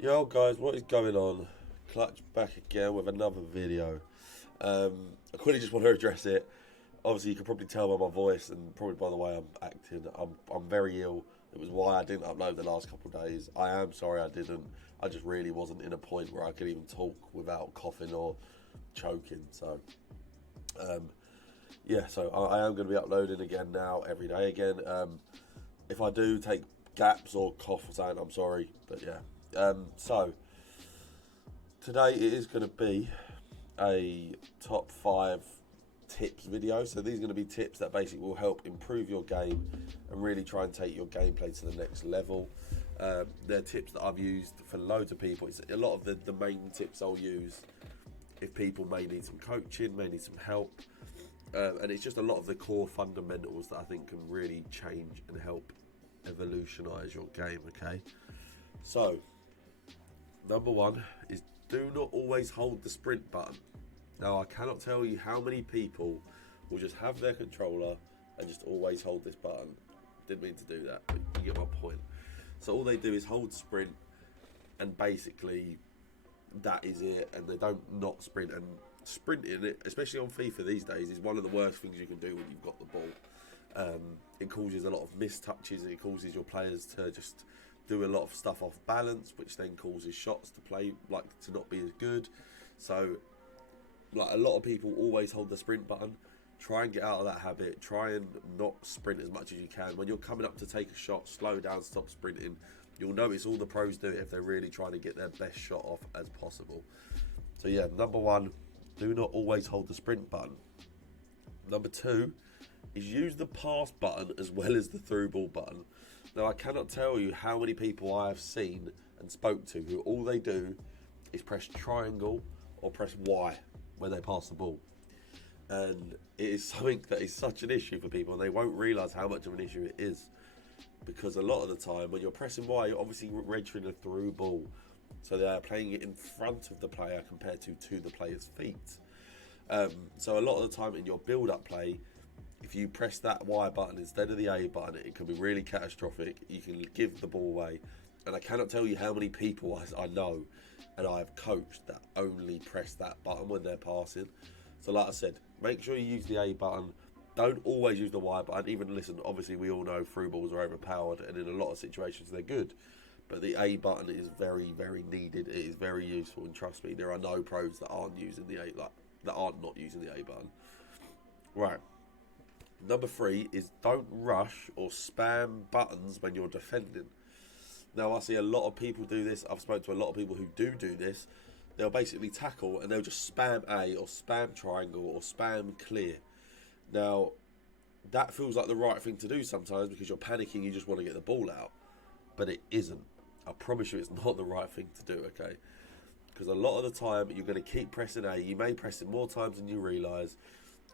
Yo guys, what is going on? Clutch back again with another video. I quickly just want to address it. Obviously, you can probably tell by my voice and probably by the way I'm acting. I'm very ill. It was why I didn't upload the last couple of days. I am sorry I didn't. I just really wasn't in a point where I could even talk without coughing or choking. So, yeah. So I am going to be uploading again now every day again. If I do take gaps or cough or something, I'm sorry. But yeah. So today it is going to be a top 5 tips video. So these are going to be tips that basically will help improve your game and really try and take your gameplay to the next level. They're tips that I've used for loads of people. It's a lot of the main tips I'll use if people may need some coaching, may need some help. And it's just a lot of the core fundamentals that I think can really change and help evolutionise your game, okay? So, number 1 is do not always hold the sprint button. Now, I cannot tell you how many people will just have their controller and just always hold this button. Didn't mean to do that, but you get my point. So all they do is hold sprint, and basically that is it, and they don't not sprint. And sprinting, especially on FIFA these days, is one of the worst things you can do when you've got the ball. It causes a lot of missed touches. It causes your players to just do a lot of stuff off balance, which then causes shots to play to not be as good. So a lot of people always hold the sprint button. Try and get out of that habit. Try and not sprint as much as you can. When you're coming up to take a shot, slow down, stop sprinting. You'll notice all the pros do it if they're really trying to get their best shot off as possible. So yeah, number 1, do not always hold the sprint button. Number 2 is use the pass button as well as the through ball button. Now, I cannot tell you how many people I have seen and spoke to who all they do is press triangle or press Y when they pass the ball. And it is something that is such an issue for people, and they won't realise how much of an issue it is. Because a lot of the time, when you're pressing Y, you're obviously registering a through ball. So they're playing it in front of the player compared to the player's feet. So a lot of the time in your build-up play, if you press that Y button instead of the A button, it can be really catastrophic. You can give the ball away. And I cannot tell you how many people I know and I have coached that only press that button when they're passing. So like I said, make sure you use the A button. Don't always use the Y button. Even, listen, obviously we all know through balls are overpowered, and in a lot of situations they're good. But the A button is very, very needed. It is very useful, and trust me, there are no pros that aren't using the A, that aren't not using the A button. Right. Number 3 is don't rush or spam buttons when you're defending. Now, I see a lot of people do this. I've spoken to a lot of people who do this. They'll basically tackle and they'll just spam A or spam triangle or spam clear. Now, that feels like the right thing to do sometimes because you're panicking, you just want to get the ball out. But it isn't. I promise you it's not the right thing to do, okay? Because a lot of the time, you're going to keep pressing A. You may press it more times than you realise.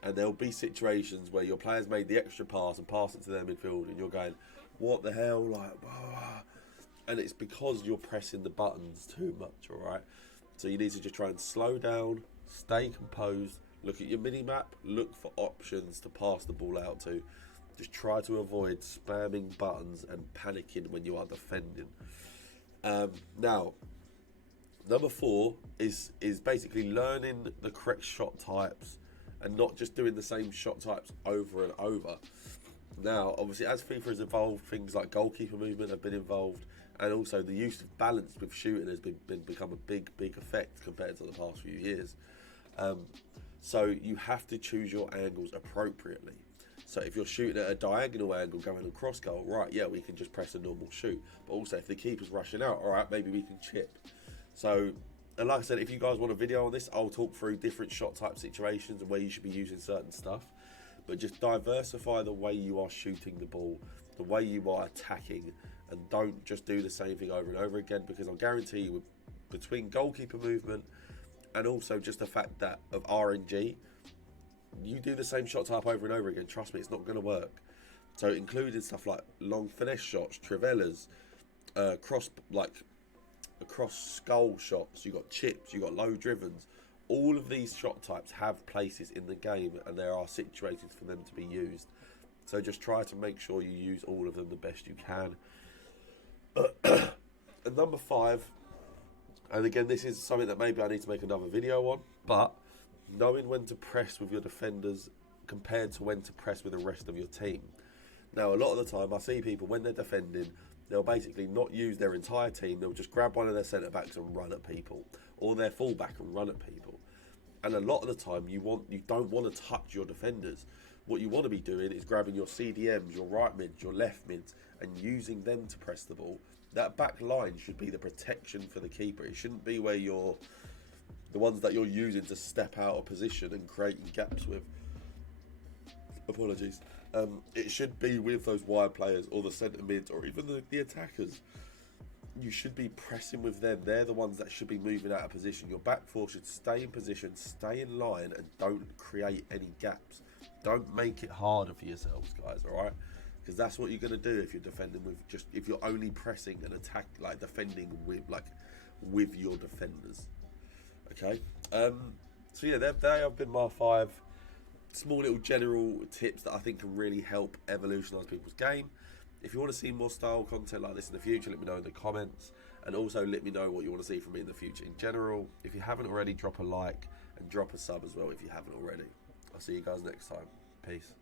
And there'll be situations where your players made the extra pass and pass it to their midfield, and you're going, what the hell? And it's because you're pressing the buttons too much, all right? So you need to just try and slow down, stay composed, look at your mini-map, look for options to pass the ball out to. Just try to avoid spamming buttons and panicking when you are defending. Now, number 4 is basically learning the correct shot types and not just doing the same shot types over and over. Now, obviously, as FIFA has evolved, things like goalkeeper movement have been involved, and also the use of balance with shooting has become a big effect compared to the past few years. So you have to choose your angles appropriately. So if you're shooting at a diagonal angle going across goal, right, yeah, we can just press a normal shoot. But also, if the keeper's rushing out, all right, maybe we can chip. So, and like I said, if you guys want a video on this, I'll talk through different shot type situations and where you should be using certain stuff. But just diversify the way you are shooting the ball, the way you are attacking, and don't just do the same thing over and over again, because I'll guarantee you, between goalkeeper movement and also just the fact that of RNG, you do the same shot type over and over again, trust me, it's not going to work. So including stuff like long finesse shots, trivellas, across skull shots, you got chips, you got low drivens. All of these shot types have places in the game, and there are situations for them to be used. So just try to make sure you use all of them the best you can. And number 5 And again, this is something that maybe I need to make another video on, but knowing when to press with your defenders compared to when to press with the rest of your team. Now, a lot of the time, I see people, when they're defending, they'll basically not use their entire team. They'll just grab one of their centre-backs and run at people, or their full-back and run at people. And a lot of the time, you don't want to touch your defenders. What you want to be doing is grabbing your CDMs, your right mids, your left mids, and using them to press the ball. That back line should be the protection for the keeper. It shouldn't be where you're the ones that you're using to step out of position and creating gaps with. Apologies. It should be with those wide players or the centre mids or even the attackers. You should be pressing with them. They're the ones that should be moving out of position. Your back four should stay in position, stay in line, and don't create any gaps. Don't make it harder for yourselves, guys, all right? Because that's what you're going to do if you're defending with if you're only pressing and attack, like defending with your defenders. Okay? So yeah, they have been my 5 small little general tips that I think can really help evolutionise people's game. If you want to see more style content like this in the future, let me know in the comments. And also let me know what you want to see from me in the future in general. If you haven't already, drop a like and drop a sub as well if you haven't already. I'll see you guys next time. Peace.